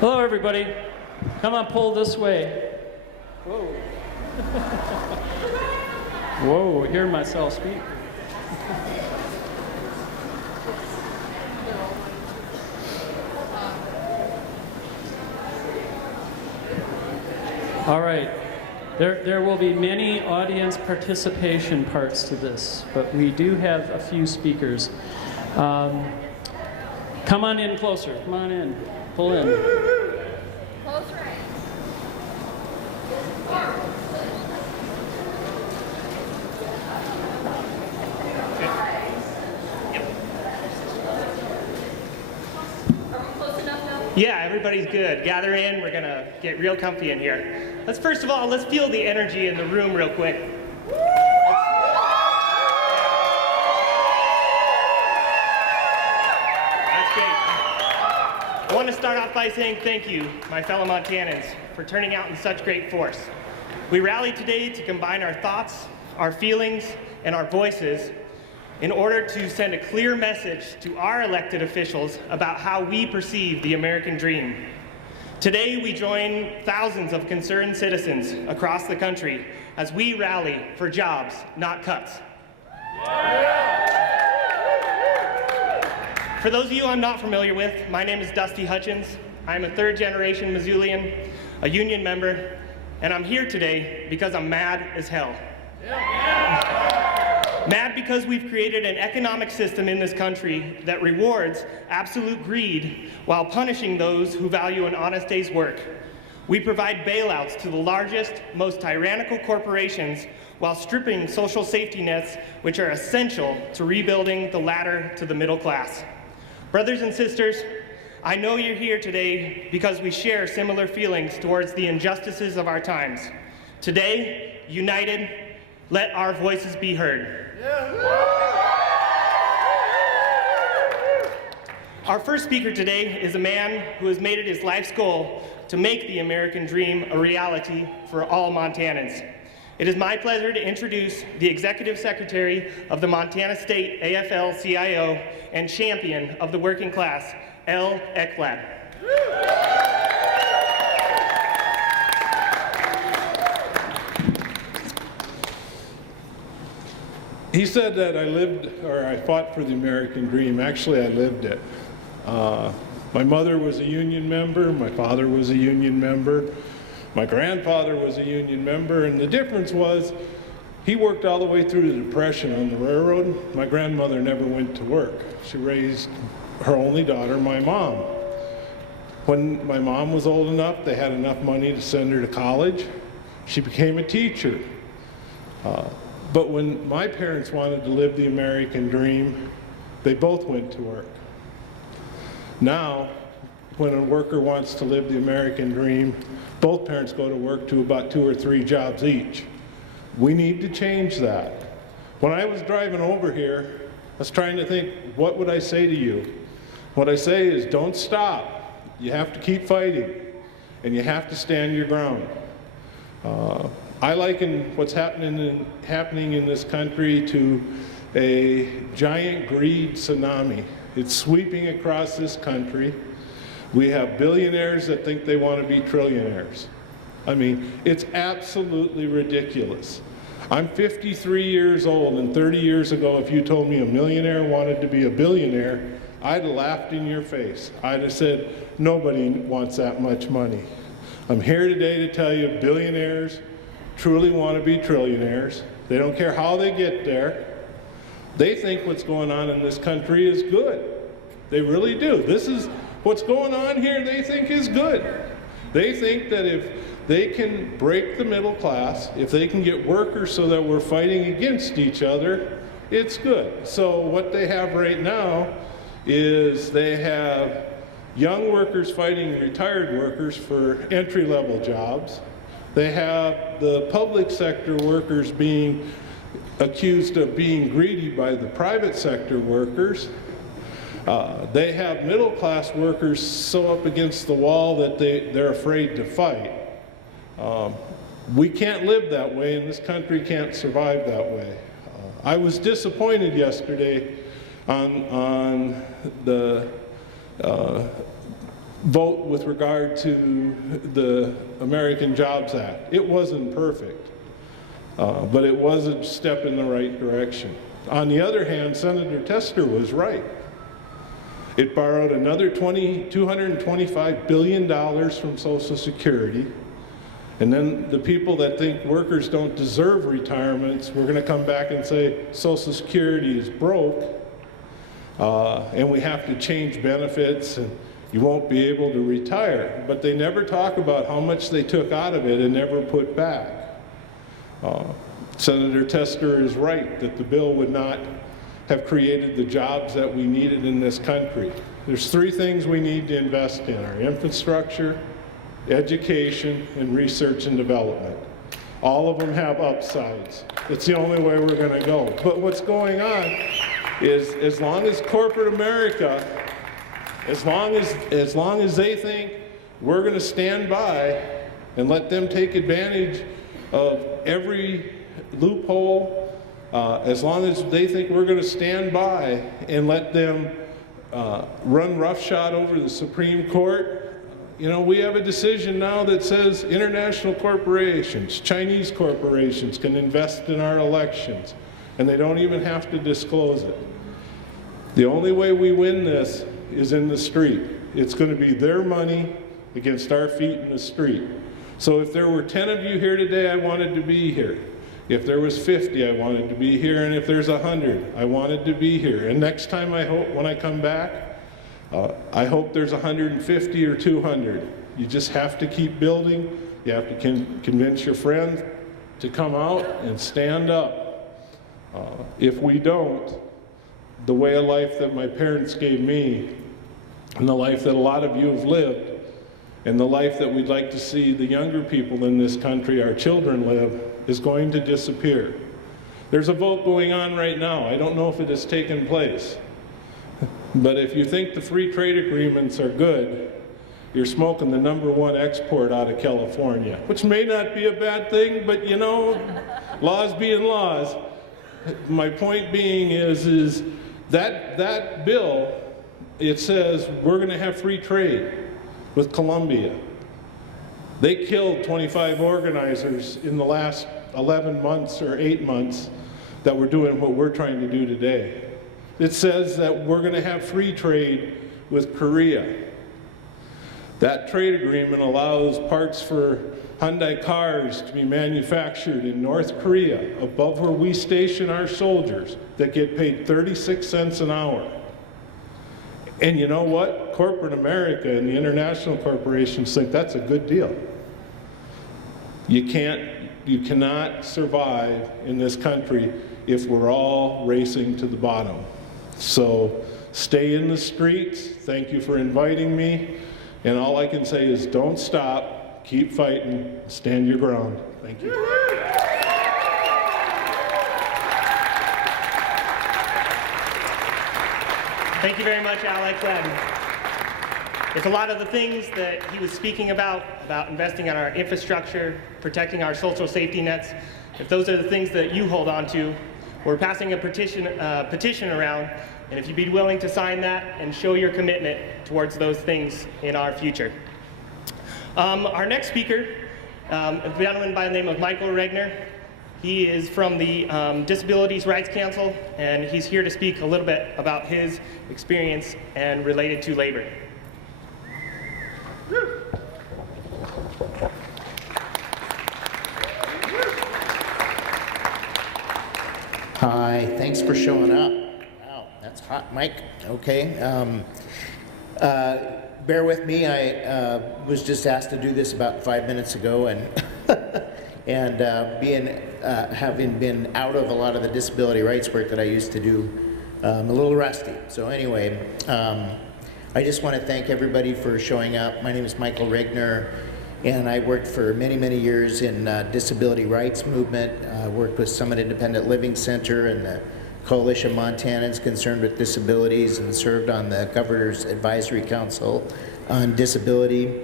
Hello, everybody. Come on, pull this way. Whoa. Whoa, hearing myself speak. All right. There will be many audience participation parts to this, but we do have a few speakers. Come on in closer. Come on in. Pull in. Close right. Are we close enough now? Yeah, everybody's good. Gather in. We're gonna get real comfy in here. First of all, let's feel the energy in the room real quick. That's great. I want to start off by saying thank you, my fellow Montanans, for turning out in such great force. We rallied today to combine our thoughts, our feelings, and our voices in order to send a clear message to our elected officials about how we perceive the American dream. Today, we join thousands of concerned citizens across the country as we rally for jobs, not cuts. For those of you I'm not familiar with, my name is Dusty Hutchins. I'm a third-generation Missoulian, a union member, and I'm here today because I'm mad as hell. Mad because we've created an economic system in this country that rewards absolute greed while punishing those who value an honest day's work. We provide bailouts to the largest, most tyrannical corporations while stripping social safety nets which are essential to rebuilding the ladder to the middle class. Brothers and sisters, I know you're here today because we share similar feelings towards the injustices of our times. Today, united, let our voices be heard. Our first speaker today is a man who has made it his life's goal to make the American dream a reality for all Montanans. It is my pleasure to introduce the Executive Secretary of the Montana State AFL-CIO and champion of the working class, L. Ekblad. He said that I fought for the American dream. Actually, I lived it. My mother was a union member, my father was a union member, my grandfather was a union member, and the difference was he worked all the way through the Depression on the railroad. My grandmother never went to work. She raised her only daughter, my mom. When my mom was old enough, they had enough money to send her to college. She became a teacher. But when my parents wanted to live the American dream, they both went to work. Now, when a worker wants to live the American dream, both parents go to work to about 2 or 3 jobs each. We need to change that. When I was driving over here, I was trying to think, what would I say to you? What I say is, don't stop. You have to keep fighting, and you have to stand your ground. I liken what's happening in this country to a giant greed tsunami. It's sweeping across this country. We have billionaires that think they want to be trillionaires. I mean, it's absolutely ridiculous. I'm 53 years old, and 30 years ago, if you told me a millionaire wanted to be a billionaire, I'd have laughed in your face. I'd have said, nobody wants that much money. I'm here today to tell you billionaires truly want to be trillionaires. They don't care how they get there. They think what's going on in this country is good. They really do. This is what's going on here, they think is good. They think that if they can break the middle class, if they can get workers so that we're fighting against each other, it's good. So what they have right now is they have young workers fighting retired workers for entry-level jobs. They have the public sector workers being accused of being greedy by the private sector workers. They have middle-class workers so up against the wall that they're afraid to fight. We can't live that way, and this country can't survive that way. I was disappointed yesterday on the vote with regard to the American Jobs Act. It wasn't perfect, but it was a step in the right direction. On the other hand, Senator Tester was right. It borrowed another $225 billion from Social Security. And then the people that think workers don't deserve retirements, we're going to come back and say Social Security is broke, and we have to change benefits, and you won't be able to retire. But they never talk about how much they took out of it and never put back. Senator Tester is right that the bill would not have created the jobs that we needed in this country. There's three things we need to invest in: our infrastructure, education, and research and development. All of them have upsides. It's the only way we're going to go. But what's going on is, as long as corporate America, as long as they think we're going to stand by and let them take advantage of every loophole, as long as they think we're going to stand by and let them run roughshod over the Supreme Court, you know, we have a decision now that says international corporations, Chinese corporations can invest in our elections, and they don't even have to disclose it. The only way we win this is in the street. It's going to be their money against our feet in the street. So if there were 10 of you here today, I wanted to be here. If there was 50, I wanted to be here, and if there's 100, I wanted to be here. And next time, I hope, when I come back, I hope there's 150 or 200. You just have to keep building. You have to convince your friends to come out and stand up. If we don't, the way of life that my parents gave me, and the life that a lot of you have lived, and the life that we'd like to see the younger people in this country, our children, live, is going to disappear. There's a vote going on right now. I don't know if it has taken place. But if you think the free trade agreements are good, you're smoking the #1 export out of California, which may not be a bad thing, but you know, laws being laws. My point being is that bill, it says we're going to have free trade with Colombia. They killed 25 organizers in the last 11 months or 8 months that were doing what we're trying to do today. It says that we're going to have free trade with Korea. That trade agreement allows parts for Hyundai cars to be manufactured in North Korea, above where we station our soldiers, that get paid 36 cents an hour. And you know what? Corporate America and the international corporations think that's a good deal. You cannot survive in this country if we're all racing to the bottom. So stay in the streets. Thank you for inviting me. And all I can say is don't stop, keep fighting, stand your ground. Thank you. Thank you very much, Alex. There's a lot of the things that he was speaking about investing in our infrastructure, protecting our social safety nets. If those are the things that you hold on to, we're passing a petition around, and if you'd be willing to sign that and show your commitment towards those things in our future. Our next speaker, a gentleman by the name of Michael Regner. He is from the Disabilities Rights Council, and he's here to speak a little bit about his experience and related to labor. Hi, thanks for showing up. Wow, that's hot, Mike. Okay. Bear with me. I was just asked to do this about 5 minutes ago, and having been out of a lot of the disability rights work that I used to do, I'm a little rusty. So anyway, I just want to thank everybody for showing up. My name is Michael Regner, and I worked for many, many years in disability rights movement. I worked with Summit Independent Living Center and the Coalition Montanans Concerned with Disabilities, and served on the Governor's Advisory Council on Disability,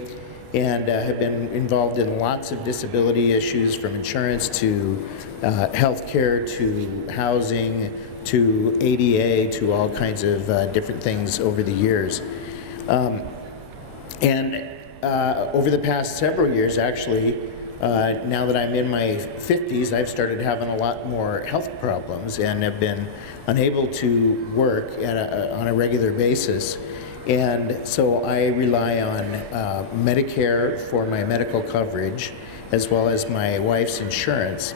and have been involved in lots of disability issues, from insurance to health care to housing to ADA to all kinds of different things over the years. And over the past several years, actually, now that I'm in my 50s, I've started having a lot more health problems and have been unable to work on a regular basis. And so I rely on Medicare for my medical coverage, as well as my wife's insurance.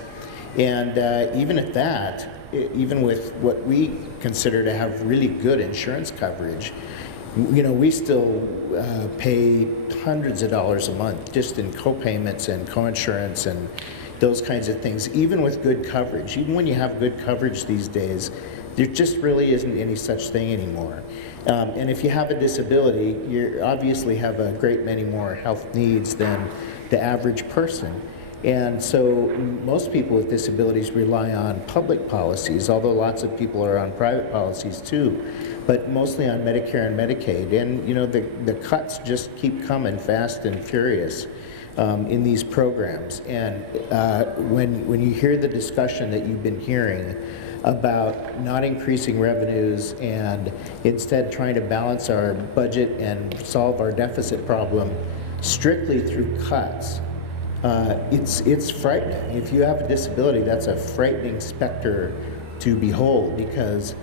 And even at that, even with what we consider to have really good insurance coverage, you know, we still pay hundreds of dollars a month just in co-payments and co-insurance and those kinds of things, even with good coverage. Even when you have good coverage these days, there just really isn't any such thing anymore. And if you have a disability, you obviously have a great many more health needs than the average person. And so most people with disabilities rely on public policies, although lots of people are on private policies too, but mostly on Medicare and Medicaid. And you know, the cuts just keep coming fast and furious in these programs. And when you hear the discussion that you've been hearing about not increasing revenues and instead trying to balance our budget and solve our deficit problem strictly through cuts, it's frightening. If you have a disability, that's a frightening specter to behold because,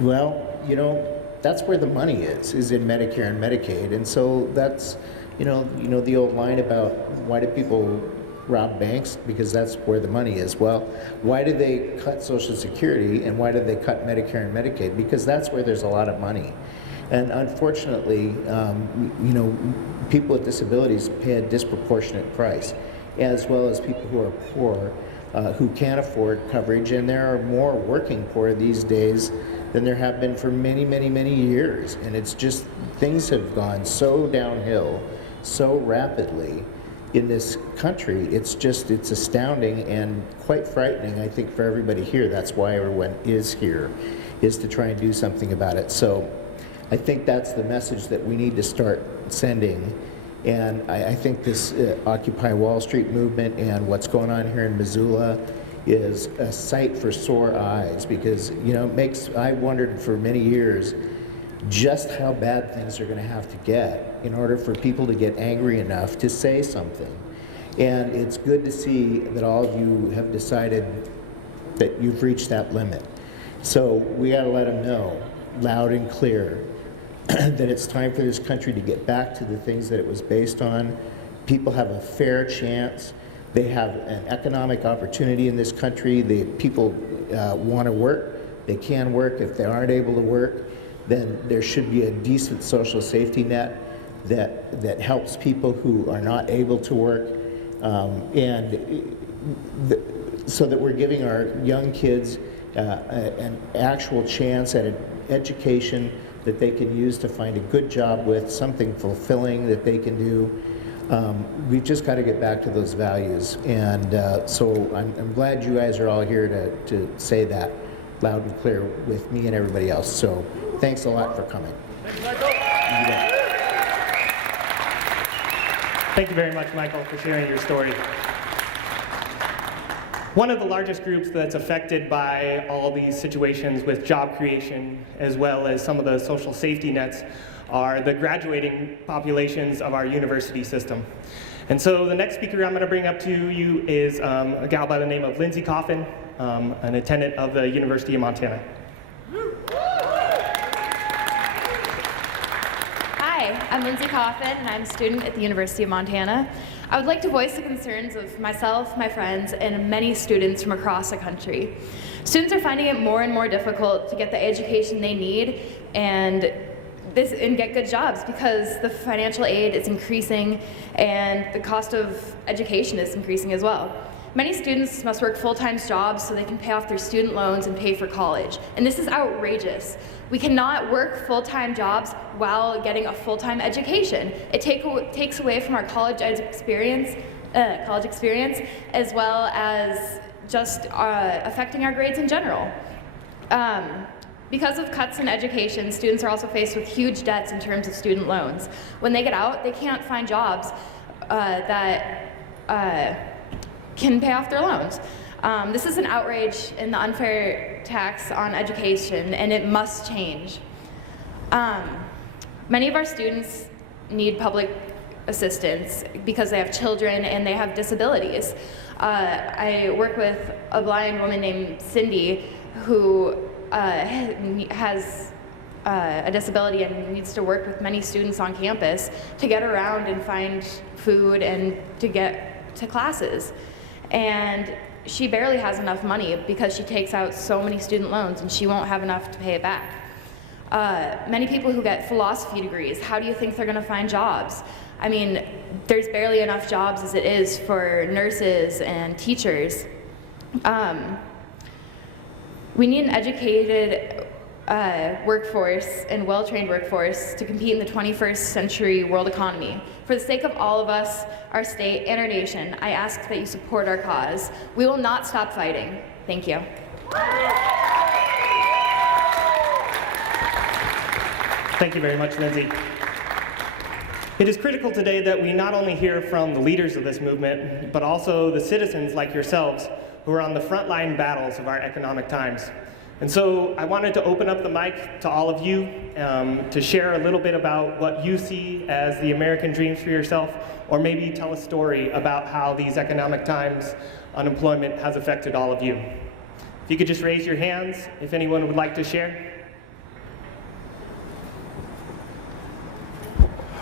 well, you know, that's where the money is in Medicare and Medicaid. And so that's, you know the old line about why do people rob banks? Because that's where the money is. Well, why do they cut Social Security and why do they cut Medicare and Medicaid? Because that's where there's a lot of money. And unfortunately, you know, people with disabilities pay a disproportionate price, as well as people who are poor, who can't afford coverage, and there are more working poor these days than there have been for many, many, many years. And it's just, things have gone so downhill so rapidly in this country. It's astounding and quite frightening, I think, for everybody here. That's why everyone is here, is to try and do something about it. So I think that's the message that we need to start sending. And I think this Occupy Wall Street movement and what's going on here in Missoula is a sight for sore eyes, because, you know, I wondered for many years just how bad things are going to have to get in order for people to get angry enough to say something. And it's good to see that all of you have decided that you've reached that limit. So we got to let them know loud and clear that it's time for this country to get back to the things that it was based on. People have a fair chance. They have an economic opportunity in this country. The people want to work. They can work. If they aren't able to work, then there should be a decent social safety net that helps people who are not able to work, so that we're giving our young kids an actual chance at an education that they can use to find a good job with, something fulfilling that they can do. We've just got to get back to those values. And so I'm glad you guys are all here to say that loud and clear with me and everybody else. So thanks a lot for coming. Thank you, Michael. Thank you very much, Michael, for sharing your story. One of the largest groups that's affected by all these situations with job creation, as well as some of the social safety nets, are the graduating populations of our university system. And so the next speaker I'm going to bring up to you is a gal by the name of Lindsay Coffin, an attendant of the University of Montana. Hi, I'm Lindsay Coffin, and I'm a student at the University of Montana. I would like to voice the concerns of myself, my friends, and many students from across the country. Students are finding it more and more difficult to get the education they need and get good jobs because the financial aid is increasing and the cost of education is increasing as well. Many students must work full-time jobs so they can pay off their student loans and pay for college. And this is outrageous. We cannot work full-time jobs while getting a full-time education. It takes away from our college experience, as well as just affecting our grades in general. Because of cuts in education, students are also faced with huge debts in terms of student loans. When they get out, they can't find jobs that can pay off their loans. This is an outrage in the unfair tax on education, and it must change. Many of our students need public assistance because they have children and they have disabilities. I work with a blind woman named Cindy who has a disability and needs to work with many students on campus to get around and find food and to get to classes. And she barely has enough money because she takes out so many student loans and she won't have enough to pay it back. Many people who get philosophy degrees, how do you think they're going to find jobs? I mean, there's barely enough jobs as it is for nurses and teachers. We need an educated workforce and well-trained workforce to compete in the 21st century world economy. For the sake of all of us, our state, and our nation, I ask that you support our cause. We will not stop fighting. Thank you. Thank you very much, Lindsay. It is critical today that we not only hear from the leaders of this movement, but also the citizens like yourselves who are on the frontline battles of our economic times. And so I wanted to open up the mic to all of you to share a little bit about what you see as the American dreams for yourself, or maybe tell a story about how these economic times, unemployment has affected all of you. If you could just raise your hands if anyone would like to share.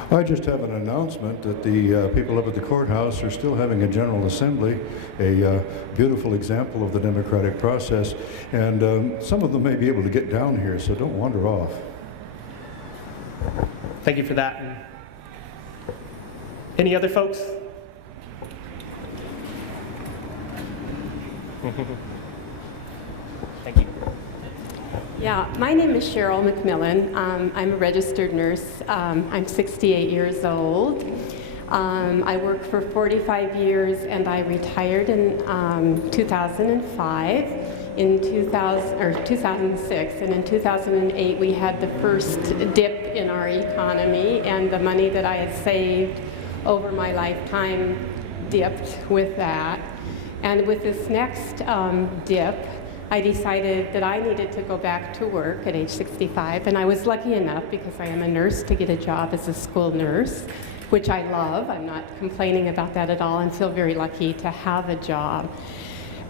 I just have an announcement that the people up at the courthouse are still having a General Assembly, a beautiful example of the democratic process, and some of them may be able to get down here, so don't wander off. Thank you for that. Any other folks? Thank you. Yeah, my name is Cheryl McMillan. I'm a registered nurse. I'm 68 years old. I worked for 45 years and I retired in 2005. In 2006, and in 2008 we had the first dip in our economy, and the money that I had saved over my lifetime dipped with that. And with this next dip, I decided that I needed to go back to work at age 65, and I was lucky enough, because I am a nurse, to get a job as a school nurse, which I love. I'm not complaining about that at all, and feel very lucky to have a job.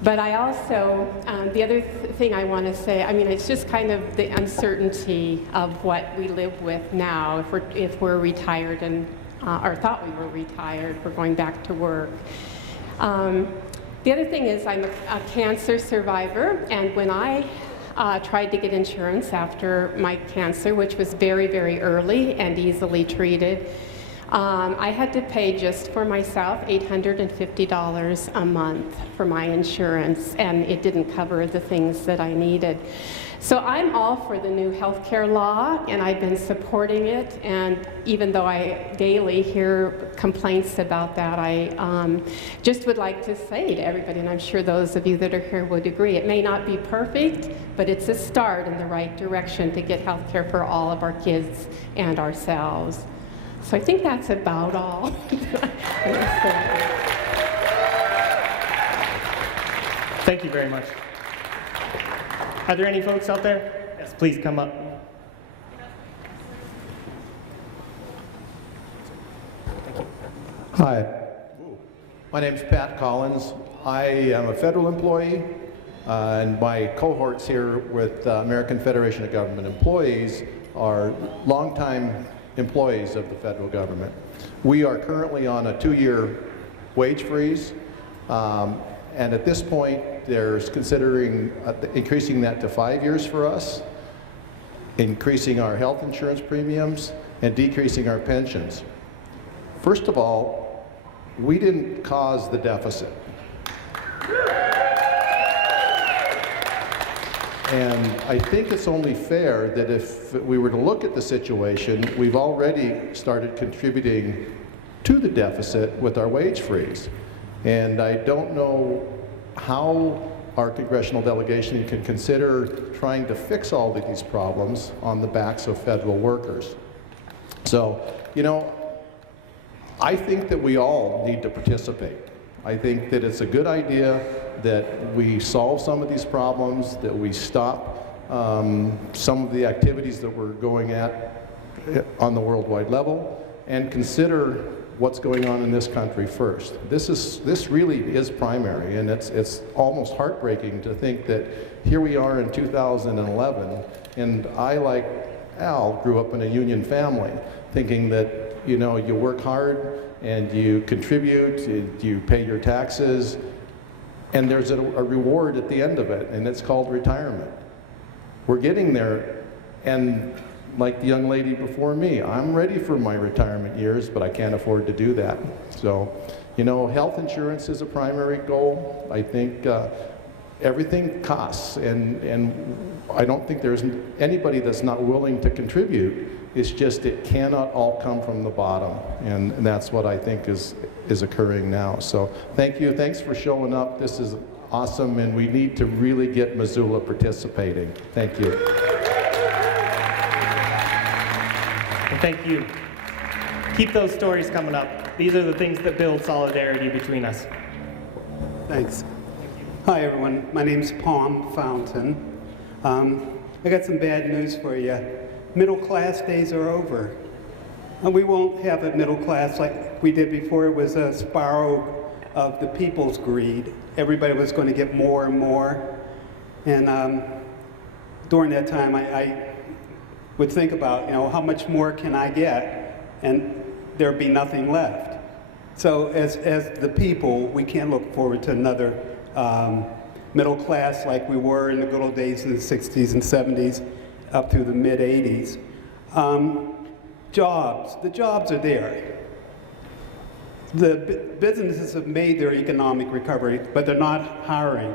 But I also, the other thing I want to say, I mean, it's just kind of the uncertainty of what we live with now, if we're retired and, or thought we were retired, we're going back to work. The other thing is I'm a cancer survivor, and when I tried to get insurance after my cancer, which was very, very early and easily treated, I had to pay just for myself $850 a month for my insurance, and it didn't cover the things that I needed. So I'm all for the new healthcare law, and I've been supporting it, and even though I daily hear complaints about that, I just would like to say to everybody, and I'm sure those of you that are here would agree, it may not be perfect, but it's a start in the right direction to get healthcare for all of our kids and ourselves. So I think that's about all. Thank you very much. Are there any folks out there? Yes, please come up. Thank you. Hi, my name is Pat Collins. I am a federal employee, and my cohorts here with American Federation of Government Employees are longtime employees of the federal government. We are currently on a 2-year wage freeze, and at this point there's considering increasing that to 5 years for us, increasing our health insurance premiums, and decreasing our pensions. First of all, we didn't cause the deficit. And I think it's only fair that if we were to look at the situation, we've already started contributing to the deficit with our wage freeze. And I don't know how our congressional delegation can consider trying to fix all of these problems on the backs of federal workers. So, you know, I think that we all need to participate. I think that it's a good idea that we solve some of these problems, that we stop some of the activities that we're going at on the worldwide level and consider what's going on in this country first. This really is primary, and it's almost heartbreaking to think that here we are in 2011, and I, like Al, grew up in a union family, thinking that, you know, you work hard and you contribute, you pay your taxes, and there's a reward at the end of it, and it's called retirement. We're getting there, and like the young lady before me, I'm ready for my retirement years, but I can't afford to do that. So, you know, health insurance is a primary goal. I think everything costs, and I don't think there's anybody that's not willing to contribute. It's just it cannot all come from the bottom, and that's what I think is occurring now. So thank you. Thanks for showing up. This is awesome, and we need to really get Missoula participating. Thank you. And thank you. Keep those stories coming up. These are the things that build solidarity between us. Thanks. Hi, everyone. My name's Palm Fountain. I got some bad news for you. Middle class days are over. And we won't have a middle class like we did before. It was a spiral of the people's greed. Everybody was going to get more and more. And during that time, I would think about, you know, how much more can I get? And there'd be nothing left. So as the people, we can't look forward to another middle class like we were in the good old days in the 60s and 70s up through the mid 80s. Jobs, the jobs are there. The businesses have made their economic recovery, but they're not hiring.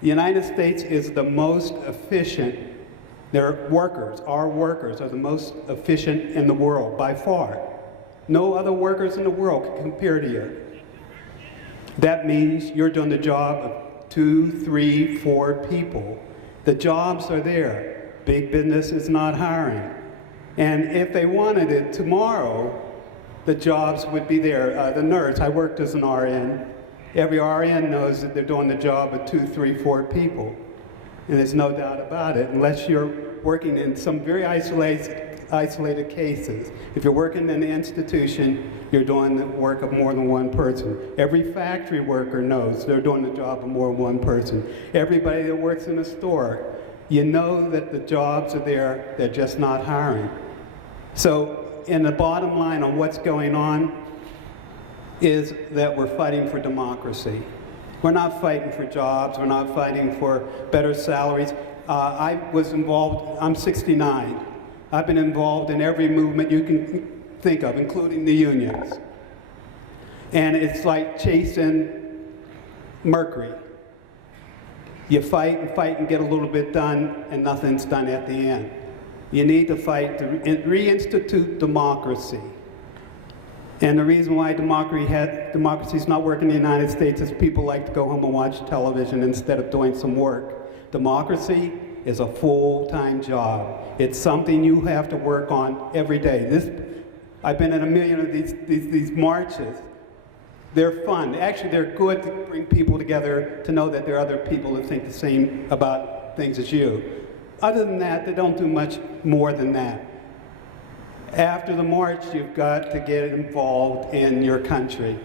The United States is the most efficient. Their workers, our workers, are the most efficient in the world by far. No other workers in the world can compare to you. That means you're doing the job of 2, 3, 4 people. The jobs are there. Big business is not hiring. And if they wanted it tomorrow, the jobs would be there. The nurse, I worked as an RN. Every RN knows that they're doing the job of 2, 3, 4 people. And there's no doubt about it, unless you're working in some very isolated cases. If you're working in an institution, you're doing the work of more than one person. Every factory worker knows they're doing the job of more than one person. Everybody that works in a store, you know that the jobs are there, they're just not hiring. So, in the bottom line on what's going on is that we're fighting for democracy. We're not fighting for jobs, we're not fighting for better salaries. I was involved, I'm 69. I've been involved in every movement you can think of, including the unions. And it's like chasing mercury. You fight and get a little bit done, and nothing's done at the end. You need to fight to reinstitute democracy. And the reason why democracy is not working in the United States is people like to go home and watch television instead of doing some work. Democracy is a full-time job. It's something you have to work on every day. I've been at a million of these marches. They're fun. Actually, they're good to bring people together to know that there are other people that think the same about things as you. Other than that, they don't do much more than that. After the march, you've got to get involved in your country.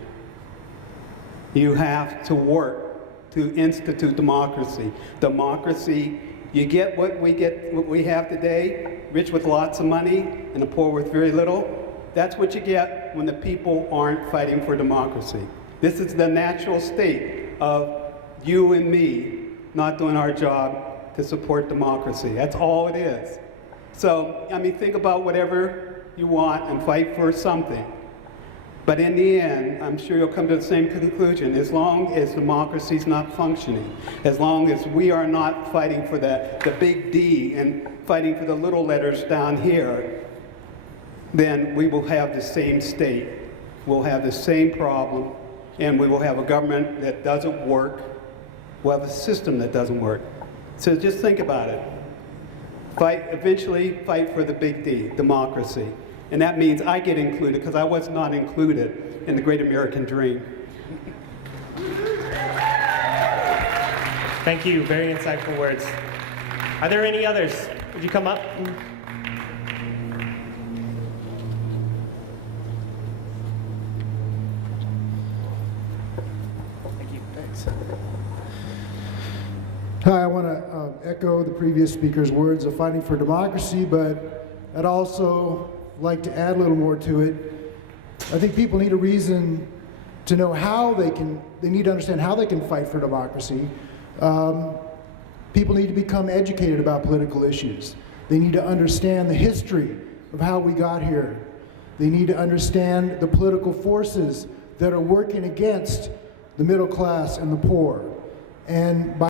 You have to work to institute democracy. Democracy, you get what we have today, rich with lots of money and the poor with very little. That's what you get when the people aren't fighting for democracy. This is the natural state of you and me not doing our job to support democracy. That's all it is. So, I mean, think about whatever you want and fight for something. But in the end, I'm sure you'll come to the same conclusion. As long as democracy is not functioning, as long as we are not fighting for the big D and fighting for the little letters down here, then we will have the same state. We'll have the same problem, and we will have a government that doesn't work. We'll have a system that doesn't work. So just think about it. Eventually fight for the big D, democracy. And that means I get included, because I was not included in the great American dream. Thank you, very insightful words. Are there any others? Would you come up? Hi, I want to echo the previous speaker's words of fighting for democracy, but I'd also like to add a little more to it. I think people need a reason to know how they need to understand how they can fight for democracy. People need to become educated about political issues. They need to understand the history of how we got here. They need to understand the political forces that are working against the middle class and the poor. And by